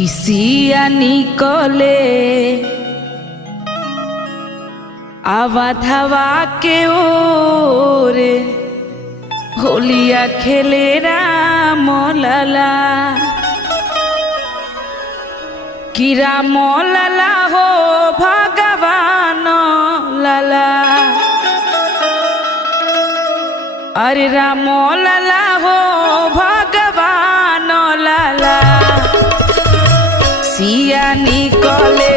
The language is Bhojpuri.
किसिया निकले आवाधवा के ओर होलिया खेले राम लला कि राम लला हो भगवान लला। अरे राम लला हो भगवान लला सिया निकले